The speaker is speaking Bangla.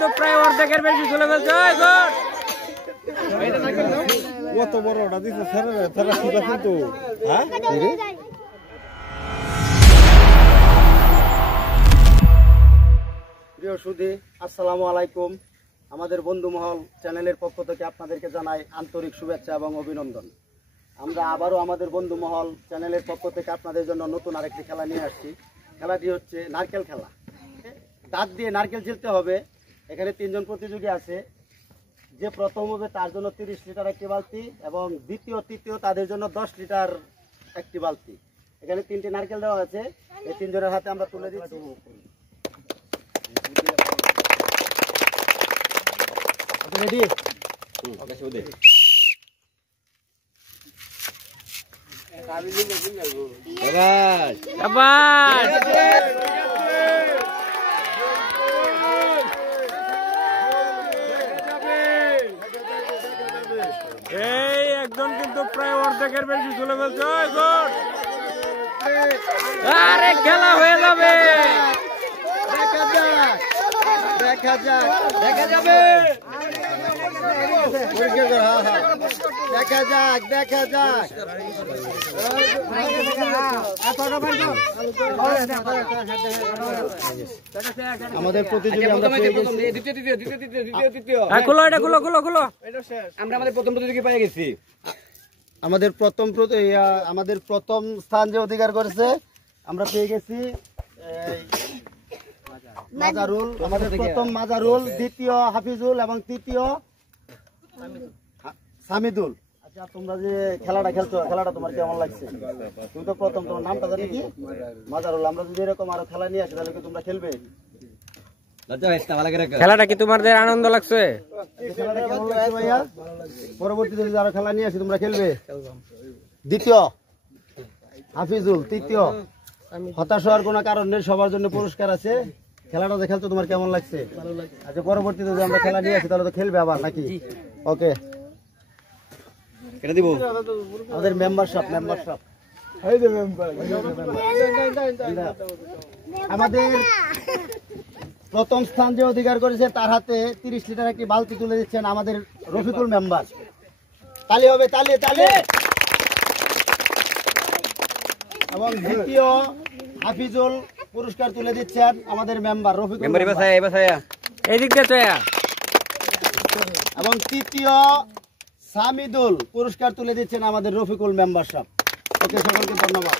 কিন্তু প্রায় অর্ধেকের বেশি চলে গেছে। কত বড় ওটা দিচ্ছে তারা সুদা কিন্তু হ্যাঁ প্রিয় সুধী, আসসালামু আলাইকুম। আমাদের বন্ধু মহল চ্যানেলের পক্ষ থেকে আপনাদেরকে জানাই আন্তরিক শুভেচ্ছা এবং অভিনন্দন। আমরা আবারও আমাদের বন্ধু মহল চ্যানেলের পক্ষ থেকে আপনাদের জন্য নতুন আরেকটি খেলা নিয়ে আসছি। খেলাটি হচ্ছে নারকেল খেলা। দাঁত দিয়ে নারকেল ছিলতে হবে। এখানে 3 জন প্রতিযোগী আছে। যে প্রথম হবে তার জন্য 30 লিটার একটি বালতি এবং দ্বিতীয় তৃতীয় তাদের জন্য 10 লিটার একটি বালতি। এখানে 3টি নারকেল দেওয়া আছে। এই 3 জনের হাতে আমরা তুলে দিচ্ছি। রেডি? এই একজন কিন্তু প্রায় অর্ধেকের বেশি চলে গেছে। আরে খেলা হয়ে যাবে। দেখা যাবে। আমাদের প্রতিযোগী আমরা আমাদের প্রথম প্রতিযোগী পেয়ে গেছি। আমাদের প্রথম স্থান যে অধিকার করেছে আমরা পেয়ে গেছি মাজারুল। আমাদের প্রথম মাজারুল, দ্বিতীয় হাফিজুল এবং তৃতীয় সামিদুল। আচ্ছা, তোমরা যে খেলাটা খেলছো, খেলাটা তোমার কেমন লাগছে? তুমি তো প্রথম, তোমার নামটা জানি কি? মাজারুল। আমরা যদি এরকম আরো খেলা নিয়ে আসি তাহলে কি তোমরা খেলবে? খেলাটা কি তোমাদের আনন্দ লাগছে? খেলাটা কেমন লাগছে ভাইয়া? পরবর্তীতে যদি আরো খেলা নিয়ে আসি তোমরা খেলবে? দ্বিতীয় হাফিজুল, তৃতীয়। হতাশ হওয়ার কোনো কারণ নেই, সবার জন্য পুরস্কার আছে। খেলাটা যে খেলছো তোমার কেমন লাগছে? আচ্ছা, পরবর্তীতে যদি আমরা খেলা নিয়ে আসি তাহলে তো খেলবে আবার নাকি? ওকে, কেটে দিব আমাদের মেম্বারশিপ আমাদের প্রথম স্থান যে অধিকার করেছে তার হাতে 30 লিটার একটি বালতি তুলে দিচ্ছেন আমাদের রফিকুল মেম্বার। তালি হবে, তালি। এবং দ্বিতীয় হাফিজুল পুরস্কার তুলে দিচ্ছেন আমাদের মেম্বার রফিকুল। এবং তৃতীয় সামিদুল পুরস্কার তুলে দিচ্ছেন আমাদের রফিকুল মেম্বারশিপ। ওকে, সকলকে ধন্যবাদ।